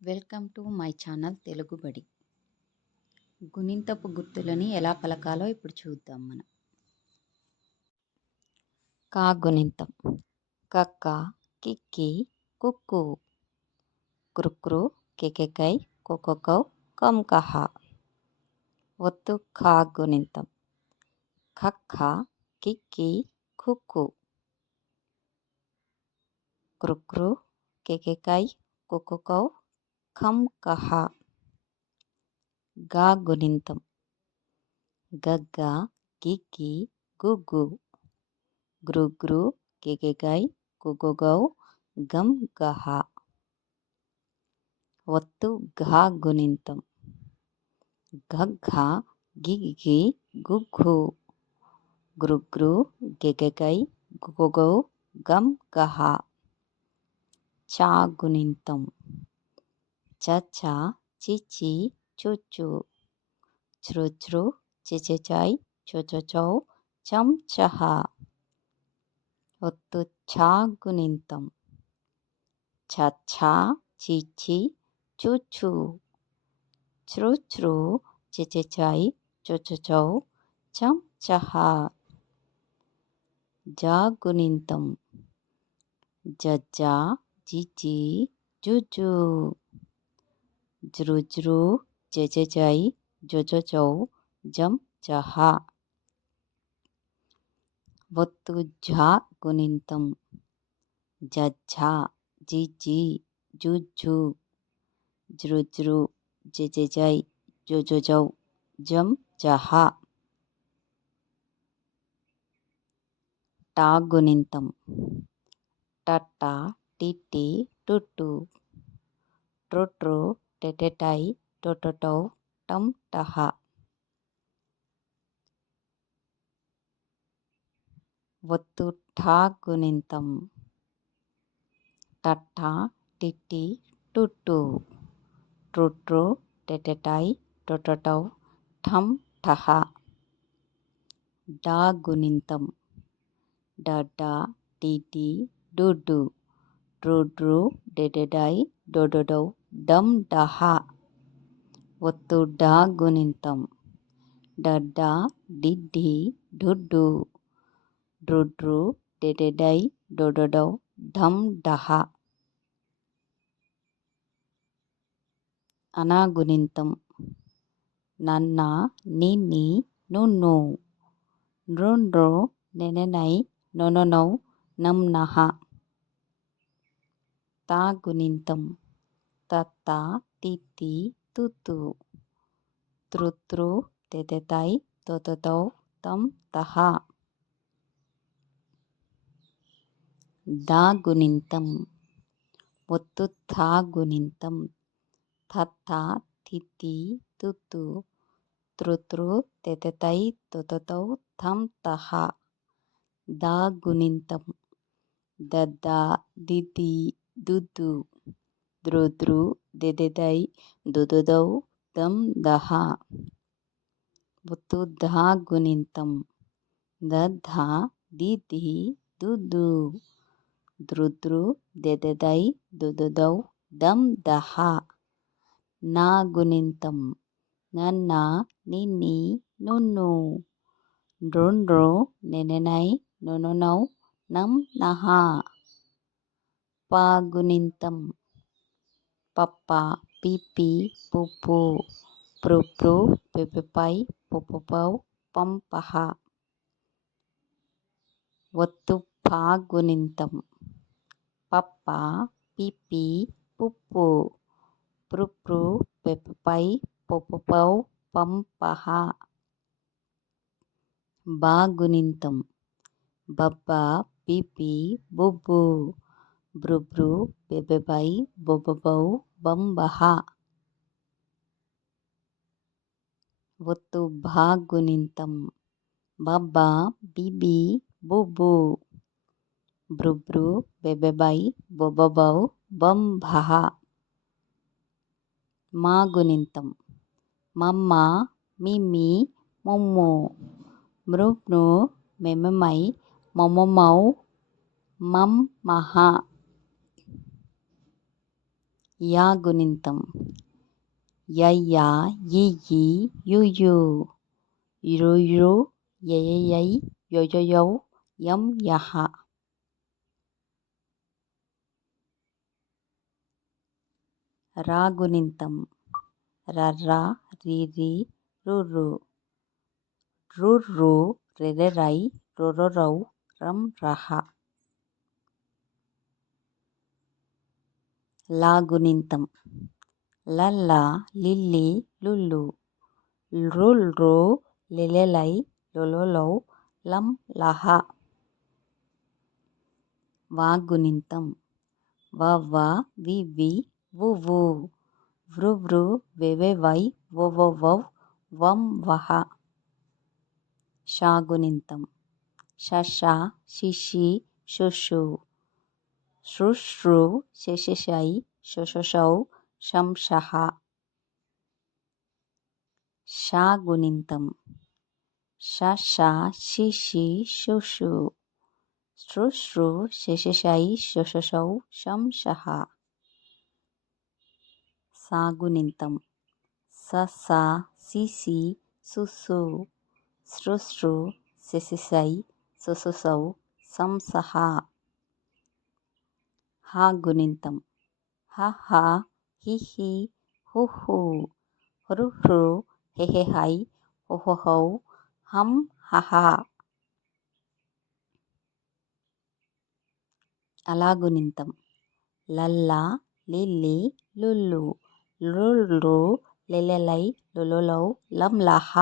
Welcome to my channel Telugu బడి. గుణింతపు గుర్తులని ఎలా పలకాలో ఇప్పుడు చూద్దాం మనం. కా గుణింతం: కక్క, కిక్కి, కుక్కు, క్రుక్రు, కెకెకై, కొకొకౌ, కంకహ. ఒత్తు ఖా గుణింతం: ఖక్క, కిక్కి, కుక్కు, క్రుక్రు, కెకెకై, కొకొకౌ, కంకహ. గా గుణింతం: గగ్గ, గిగ్గి, గుగ్గు, గ్రుగ్రు, గిగిగై, గుగుగౌ, గం గహ. ఒత్తు ఘా గుణింతం: గగ్గ, గిగిగి, గుగ్గు, గ్రుగ్రు, గిగిగై, గుగుగౌ, గం గహ. చా గుణింతం: చచ, చిచి, చుచు, చ్రుచ్రు, చిచిచై, చొచొచౌ, చం చహ. ఒత్తు ఛా గుణింతం: ఛఛ, చిచి, చుచు, చ్రుచ్రు, చిచిచై, చొచొచౌ, చం చహ. జా గుణింతం: జజ్జ, జిజి, జుజు, జ్రుజ్రు, జజజై, జొజొజౌ, జం జహ. ఒత్తు ఝ గుణింతం: జజ్ఝ, జిజి, జుజ్జు, జ్రుజ్రు, జజజై, జొజొజౌ, జం జహ. టా గుణింతం: టట్ట, టిట్టి, టుట్టు, ట్రుట్రు, టెటెటై, టొటొటౌ, టం టహ. ఒత్తు ఠా గుణింతం: టట్ట, టిట్టి, టుట్టు, ట్రుట్రు, టెటెటై, టొటొటౌ, ఠం ఠహ. డా గుణింతం: డడ్డ, డిడి, డుడ్డు, డ్రుడ్రు, డెడెడై, డొడొడౌ, డం డహ. ఒత్తు డా గుణింతం: డడ్డ, డిడ్డి, డుడ్డు, డ్రుడ్రు, డెడెడై, డొడొడౌ, ఢం డహ. అనా గుణింతం: నన్న, నిన్ని, నున్ను, నృన్రు, నెనెనై, నొనొనౌ, నంనహ. తా గుణింతం: తత్త, తిత్తి, తుత్తు, త్రుత్రు, తెతెతై, తొతొతౌ, తం తహ. దా గుణింతం: ఒత్తు థా గుణింతం: తత్త, తిత్తి, తుత్తు, త్రుత్రు, తెతెతై, తొతొతౌ, తం తహ. దా గుణింతం: దద్ద, దిద్ది, దుద్దు, ద్రుద్రు, దెదెదై, దుదుదౌ, దం దహ. ఒత్తు ధా గుణింతం: దద్ద, దిద్ది, దుద్దు, ద్రుద్రు, దెదెదై, దుదుదౌ, దం దహ. నా గుణింతం: నన్న, నిన్ని, నున్ను, నృన్రు, నెనెనై, నొనొనౌ, నంనహ. పా గుణింతం: పప్ప, పిప్పి, పుప్పు, ప్రుప్రు, పిపిపై, పుపుపౌ, పంపహ. ఒత్తు పా గుణింతం: పప్ప, పిప్పి, పుప్పు, ప్రుప్రు, పిపిపై, పుపుపౌ, పంపహ. బా గుణింతం: బబ్బ, బిబ్బి, బుబ్బు, బ్రుబ్రు, బిబిబై, బొబొబౌ, బంబహ. ఒత్తు భా గుణింతం: బబ్బ, బిబి, బుబ్బు, బ్రుబ్రు, బెబెబై, బొబొబౌ, బంభః. మా గుణింతం: మమ్మ, మిమ్మి, మొమ్ము, మృమ్ను, మెమెమై, మొమొమౌ, మమ్మహ. యా గుణింతం యయ్య ఇయ్యి యుయు రుయు యయయై యొయొయౌ యం యహ. రా గుణింతం రర్ర రిరి రురు రుర్రు రెరెరై రొరొరౌ రం రహ. లా గుణింతం లల్ల లిల్లి లుల్లు లుల్రు లెలెలై లొలొలౌ లం లహ. వా గుణింతం వవ్వ వివ్వి వువ్వు వృవ్రు వెవెవై వొవొవౌ వం వహ. షా గుణింతం షష షిషి షుషు శృశ్రు శశశై శొశొశౌ శంషః. షా గుణింతం షష షిషి షుషు శృశ్రు శశశై శొశొశౌ శంషః. సా గుణింతం సస సిసి సుసు శృశ్రు శశశై శొశొశౌ సంసః. హా గుణింతం హహ హిహి హుహు హృహృ హెహెహై హొహొహౌ హం హః. అలా గుణింతం లల్ల లిల్లి లుల్లు లుల్రు లెలెలై లొలొలౌ లం లహ.